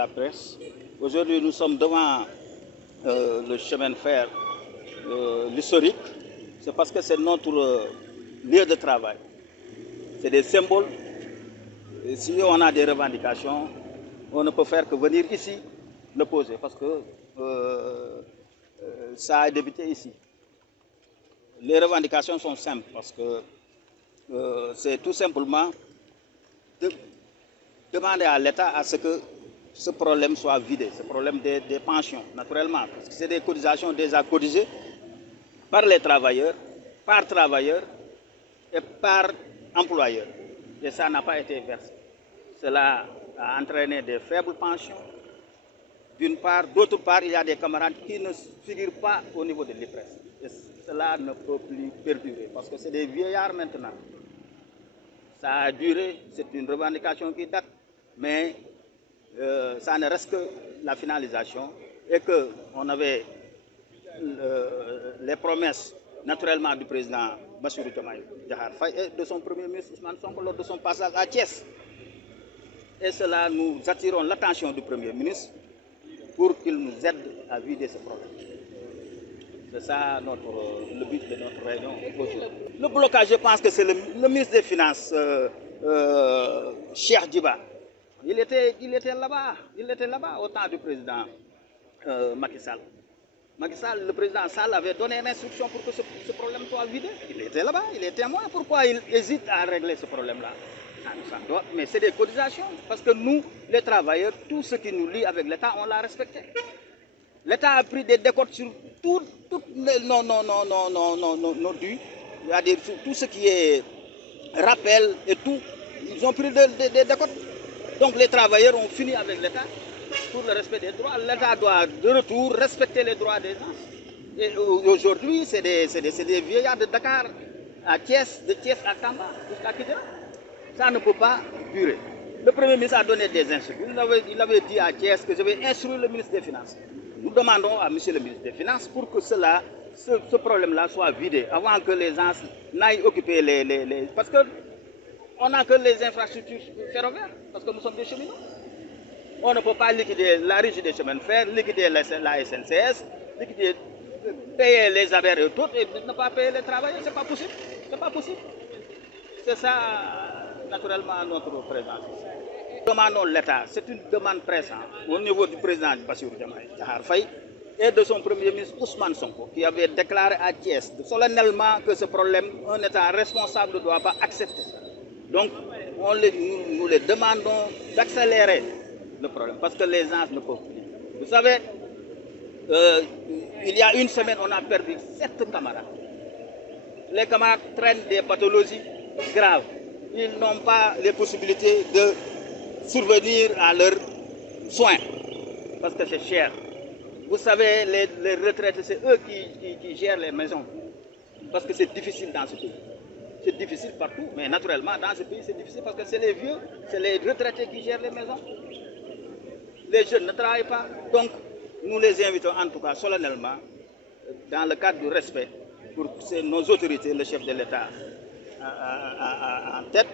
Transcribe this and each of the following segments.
la presse. Aujourd'hui, nous sommes devant le chemin de fer, l'historique. C'est parce que c'est notre lieu de travail. C'est des symboles. Et si on a des revendications, on ne peut faire que venir ici le poser parce que ça a débuté ici. Les revendications sont simples parce que c'est tout simplement de demander à l'État à ce que ce problème soit vidé, ce problème des pensions, naturellement, parce que c'est des cotisations déjà cotisées par les travailleurs, par travailleurs et par employeurs. Et ça n'a pas été versé. Cela a entraîné des faibles pensions, d'une part. D'autre part, il y a des camarades qui ne figurent pas au niveau de l'IPRES. Et cela ne peut plus perdurer, parce que c'est des vieillards maintenant. Ça a duré, c'est une revendication qui date, mais ça ne reste que la finalisation et qu'on avait les promesses naturellement du président Bassirou Diomaye Diakhar Faye et de son premier ministre Ousmane Sonko lors de son passage à Thiès. Et cela, nous attirons l'attention du premier ministre pour qu'il nous aide à vider ce problème. C'est ça le but de notre réunion aujourd'hui. Le blocage, je pense que c'est le ministre des Finances, Cheikh Diba. Il était là-bas au temps du président Macky Sall. Macky Sall, le président Sall avait donné l'instruction pour que ce problème soit vidé. Il était là-bas, il est témoin. Pourquoi il hésite à régler ce problème-là? Mais c'est des cotisations, parce que nous, les travailleurs, tout ce qui nous lie avec l'État, on l'a respecté. L'État a pris des décotes sur tout nos dus, c'est-à-dire tout ce qui est rappel et tout. Ils ont pris des décotes. Donc les travailleurs ont fini avec l'État pour le respect des droits. L'État doit de retour respecter les droits des gens. Et aujourd'hui, c'est des vieillards de Dakar à Thiès, de Thiès à Tamba, jusqu'à Kidira. Ça ne peut pas durer. Le Premier ministre a donné des instructions. Il avait dit à Thiès que je vais instruire le ministre des Finances. Nous demandons à monsieur le ministre des Finances pour que ce problème-là soit vidé avant que les gens n'aillent occuper les... Parce qu'on n'a que les infrastructures ferroviaires, parce que nous sommes des cheminots. On ne peut pas liquider la régie des chemins de fer, liquider la SNCS, liquider, payer les affaires et tout, et ne pas payer les travailleurs. C'est pas possible. C'est pas possible. C'est ça, naturellement, notre présence. Nous demandons l'État, c'est une demande pressante au niveau du président Bassirou Diomaye Diakhar Faye et de son premier ministre Ousmane Sonko, qui avait déclaré à Thiès solennellement que ce problème, un État responsable ne doit pas accepter. Donc, nous les demandons d'accélérer le problème, parce que les gens ne peuvent plus. Vous savez, il y a une semaine, on a perdu 7 camarades. Les camarades traînent des pathologies graves. Ils n'ont pas les possibilités de survenir à leurs soins, parce que c'est cher. Vous savez, les retraités, c'est eux qui gèrent les maisons, parce que c'est difficile dans ce pays. C'est difficile partout, mais naturellement, dans ce pays, c'est difficile parce que c'est les vieux, c'est les retraités qui gèrent les maisons. Les jeunes ne travaillent pas. Donc, nous les invitons en tout cas solennellement, dans le cadre du respect, pour nos autorités, le chef de l'État en tête,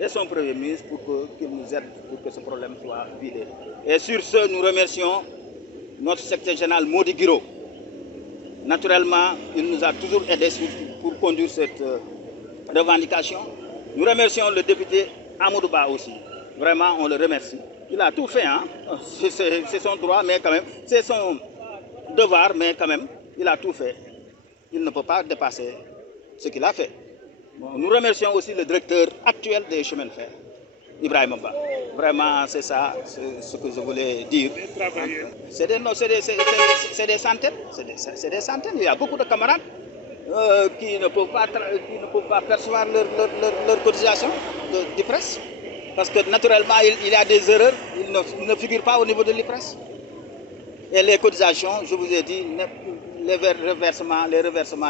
et son Premier ministre, pour qu'il nous aide pour que ce problème soit vidé. Et sur ce, nous remercions notre secrétaire général Modi Guiro. Naturellement, il nous a toujours aidés pour conduire cette revendication. Nous remercions le député Amadou Ba aussi. Vraiment, on le remercie. Il a tout fait, hein. C'est son droit, mais quand même, c'est son devoir, mais quand même, il a tout fait. Il ne peut pas dépasser ce qu'il a fait. Bon, nous remercions aussi le directeur actuel des chemins de fer, Ibrahim Ba. Vraiment, c'est ça ce que je voulais dire. C'est des centaines. C'est des centaines. Il y a beaucoup de camarades qui ne peuvent pas percevoir leur cotisation d'IPRES. Parce que naturellement, il y a des erreurs, ils ne figurent pas au niveau de l'IPRES. Et les cotisations, je vous ai dit, les reversements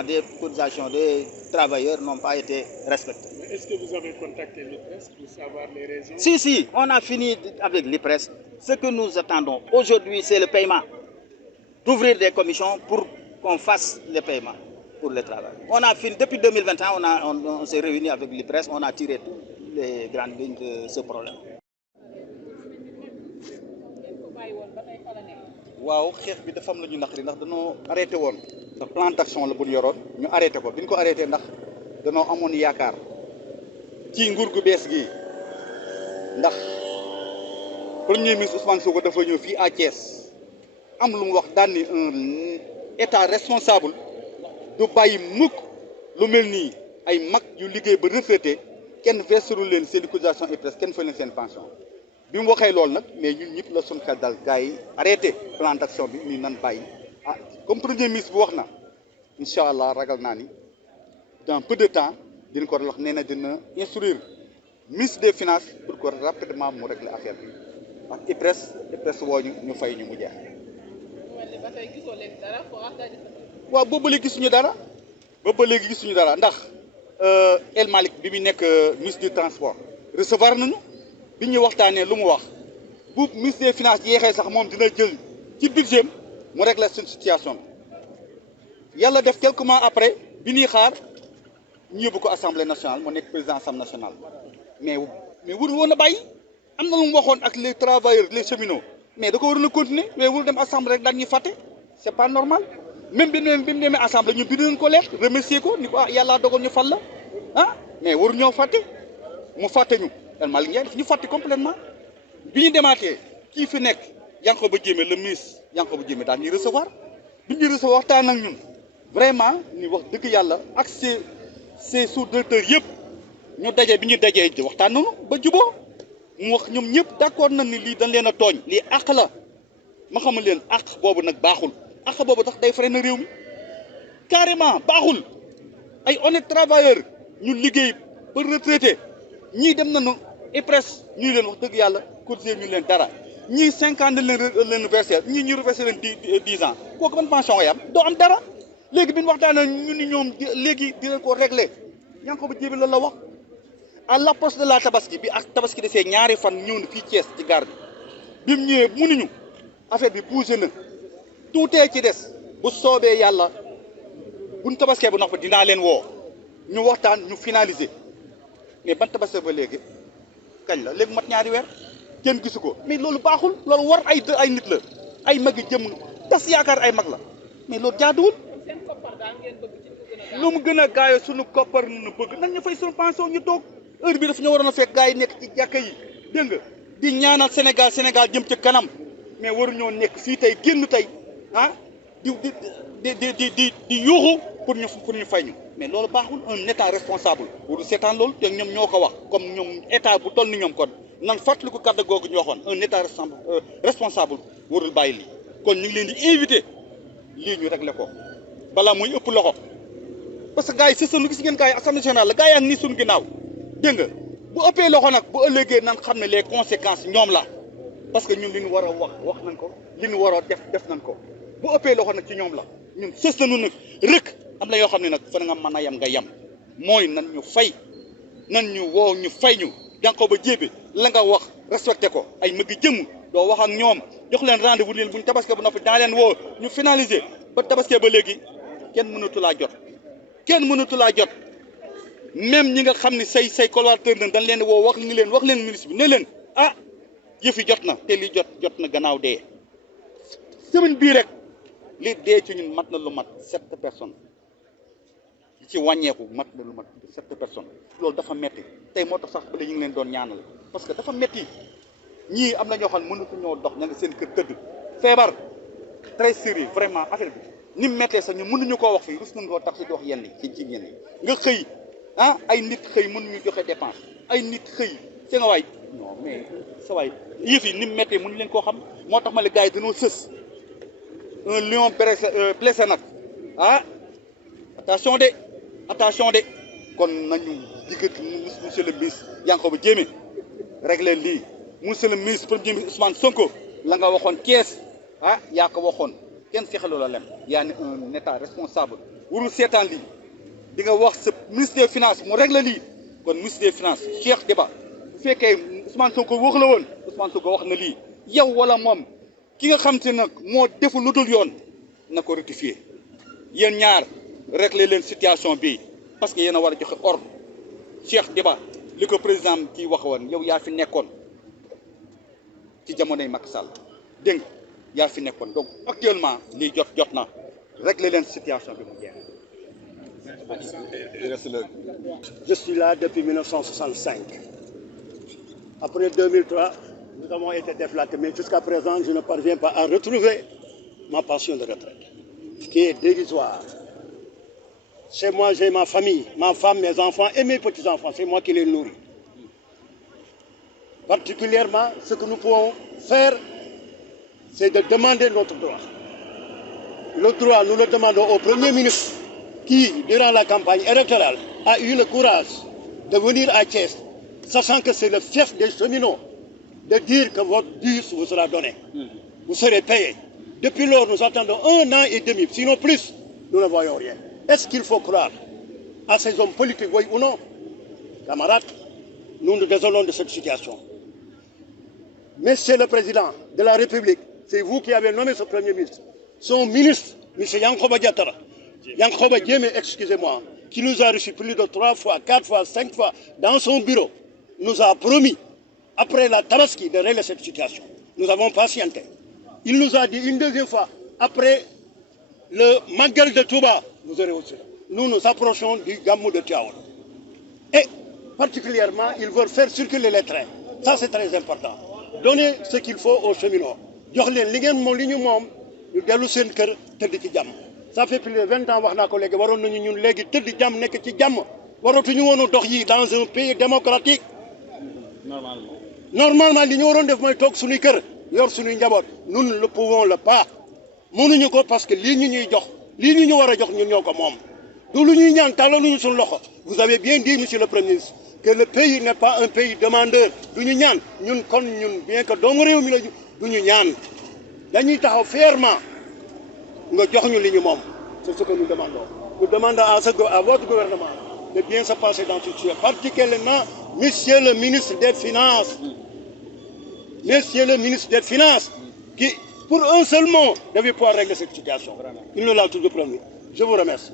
des cotisations des travailleurs n'ont pas été respectés. Est-ce que vous avez contacté l'IPRES pour savoir les raisons? Si, on a fini avec l'IPRES. Ce que nous attendons aujourd'hui, c'est le paiement. D'ouvrir des commissions pour qu'on fasse les paiements pour le travail. On a fini, depuis 2021, on s'est réunis avec l'IPRES, on a tiré toutes les grandes lignes de ce problème. waaw xeex bi dafa am la ñu naqari ndax dañoo arrêté woon sa plan d'action la bu ñu yoroon ñu arrêté ko bi ñu ko arrêté ndax danoo amoon yaakaar ci nguur gu bees gi ndax premier ministre Ousmane Sonko dafa ñëw fii à Thiès am lu mu wax daan ni un état responsable du bàyyi mukk lu mel nii ay mag yu liggéey ba retraité kenn verserul leen seen cotisation IPRES kenn fay leen seen pension bi mu waxee loolu nag mais ñun ñëpp la suñ xel dal gars yi arrêté plan d'action bi nii nan bàyyi ah comme premier ministre bi wax na incha allah ragal naa ni dans peu de temps dina ko wax nee na dina instruire ministre des finances pour que rapidement mu régler affaire bi ak IPRES woo ñu fay ñu mu jeex. waaw boobu ba léegi gisuñu dara ndax El Malick bi mu nekk ministre du transport recevoir nañu bi ñuy waxtaanee lu mu wax bu ministre des finances yeexee sax moom dina jël ci budget mu régler suñu situation bi yàlla def quelques mois après bi ñuy xaar ñu yóbbu ko assemblée nationale mu nekk président assemblée nationale mais warul woon a bàyyi am na lu mu waxoon ak les travailleurs les cheminots mais da ko waroon a continuer mais warul dem assemblée rek daan ñuy fàtte c'est pas normal même bi mu demee assemblée ñu bind nañ ko leer remercier ko ni ko ah yàlla dogal ñu fal la ah mais waru ñoo fàtte mu fàtte ñu El Malick Ndiaye daf ñu fàtte complètement bi ñu demaatee kii fi nekk Yankhoba Diémé le ministre Yankhoba Diémé daal ñuy recevoir bi ñuy recevoir waxtaan ak ñun vraiment ñu wax dëgg yàlla ak ces sous-directeurs yëpp ñu daje bi ñu dajee waxtaan nañu ba juboo mu wax ñoom ñëpp d'accord nañ ni lii dañ leen a tooñ lii àq la ma xamal leen àq boobu nag baaxul àq boobu tax day freiner réew mi carrément baaxul ay honnêtes travailleurs ñu liggéey ba retraité ñii dem nañu IPRES ñu leen wax dëgg yàlla cotiser ñu leen dara ñii 50 leen versé ñii ñu versé leen 10 ans kooku ban pension ngay am doo am dara léegi bi ñu waxtaanee ñu ni ñoom léegi dinañ ko régler Yankhoba Diémé loolu la wax à l'approche de la tabaski bi ak tabaski desee ñaari fan ñëw na fii Thiès ci gare bi mu ñëwee mënuñu affaire bi bougé na tuutee ci des bu soobee yàlla buñ tabaskee bu noppi dinaa leen woo ñu waxtaan ñu finaliser mais ban tabaski ba léegi kañ la léegi mat ñaari weer kenn gisu ko mais loolu baaxul loolu war ay nit la ay mag yi jëm tas yaakaar ay mag la mais loolu jaaduwul lu mu gën a gaayoo suñu koppar nu bëgg nañ ñu fay suñu pension ñu toog heure bi dafa ñu waroon a fekk gars yi nekk ci jàkka yi dégg nga di ñaanal Sénégal jëm ci kanam mais waruñoo nekk fii tey génn tey ah di yuuxu pour ñu fay ñu mais loolu baaxul un état responsable waru seetaan loolu te ñoom ñoo ko wax comme ñoom état bu toll ni ñoom kon nan fàttali ko kàddu googu ñu waxoon un état responsable warul bàyyi lii kon ñu ngi leen di invité lii ñu réglé ko balaa muy ëpp loxo parce que gars yi sësanu gis ngeen gars yi assemblée nationale la gars yaa ngi nii suñu ginnaaw dégg nga bu ëppee loxo nag bu ëllëgee nan xam ne les conséquences ñoom la parce que ñun li ñu war a wax nañ ko li ñu war a def nañ ko bu ëppee loxo nag ci ñoom la ñun sës nañu nag rek am na yoo xam ne nag fa nga mën a yem nga yem mooy nan ñu fay nan ñu woo ñu fay ñu Yankhoba Diémé la nga wax respecté ko ay mëgg jëm doo wax ak ñoom jox leen rendez-vous leen buñ tabaskee ba noppi daa leen woo ñu finaliser ba tabaskee ba léegi kenn mënatu laa jot même ñi nga xam ne say collaborateur nañ dañ leen woo wax leen ministre bi ne leen ah yëf yi jot na te lii jot na gannaaw dee semaine bii rek li dee ci ñun mat na lu mat 7 personnes ci wàññeeku mat na lu mat 7 personnes loolu dafa metti tey moo tax sax ba ñu ngi leen doon ñaanal parce que dafa metti ñii am na ñoo xam ne mënatu ñoo dox ña nga seen kër tëdd feebar très sérieux vraiment affaire bi ni mu méttee sax ñu mënuñu koo wax fii rus nañu koo tax si di wax yenn ci yenn nga xëy ah ay nit xëy mënuñu joxe dépense ay nit xëy see nga waay non mais sa waay yëf yi ni mu méttee mënuñu leen koo xam moo tax ma la gars yi dañoo sës un lion blessé nag ah attention de kon nañu diggante monsieur le ministre Yankhoba Diémé régler lii monsieur le ministre premier ministre Ousmane Sonko la nga waxoon Thiès ah yaa ko waxoon kenn seexaloo la lem yaa ne un état responsable warul seetaan lii di nga wax sa ministre des finances mu régler lii kon ministre des finances Cheikh Diba bu fekkee Ousmane Sonko wax la woon Ousmane Sonko wax na lii yow wala moom ki nga xam te nag moo deful lu dul yoon na ko rectifier yéen ñaar régler leen situation bi parce que yéen a war a joxe ordre Cheikh Diba li ko président kii wax woon yow yaa fi nekkoon ci jamonoy Macky Sall dégg nga yaa fi nekkoon donc actuellement lii jot na régler leen situation bi mu jeex. Je suis là depuis 1965. Après 2003, nous avons été déflatés, mais jusqu'à présent, je ne parviens pas à retrouver ma pension de retraite, ce qui est dérisoire. Chez moi, j'ai ma famille, ma femme, mes enfants et mes petits-enfants. C'est moi qui les nourris. Particulièrement, ce que nous pouvons faire, c'est de demander notre droit. Le droit, nous le demandons au Premier ministre qui, durant la campagne électorale, a eu le courage de venir à Thiès, sachant que c'est le fief des cheminots, de dire que votre bus vous sera donné. Vous serez payé. Depuis lors, nous attendons 1 an et demi, sinon plus, nous ne voyons rien. Est-ce qu'il faut croire à ces hommes politiques, oui ou non? Camarades, nous nous désolons de cette situation. Monsieur le Président de la République, c'est vous qui avez nommé ce Premier ministre. Son ministre, M. Yankhoba Diattara, Yankhoba Diémé, excusez-moi, qui nous a reçus plus de 3 fois, 4 fois, 5 fois dans son bureau, nous a promis, après la Tabaski, de régler cette situation. Nous avons patienté. Il nous a dit une deuxième fois, après le Magal de Touba, vous aurez aussi. Nous nous approchons du Gamou de Tiaoul. Et particulièrement, ils veulent faire circuler les trains. Ça, c'est très important. Donner ce qu'il faut aux cheminots. Ça fait plus de 20 ans que collègues dans un pays démocratique. Normalement, nous ne le pouvons le pas. Parce que vous avez bien dit, monsieur le Premier ministre, que le pays n'est pas un pays demandeur. Bien que fièrement, c'est ce que nous demandons. Nous demandons à votre gouvernement de bien se passer dans cette situation. Particulièrement, monsieur le ministre des Finances. Monsieur le ministre des Finances, qui, pour un seul mot, devait pouvoir régler cette situation. Il nous l'a toujours promis. Je vous remercie.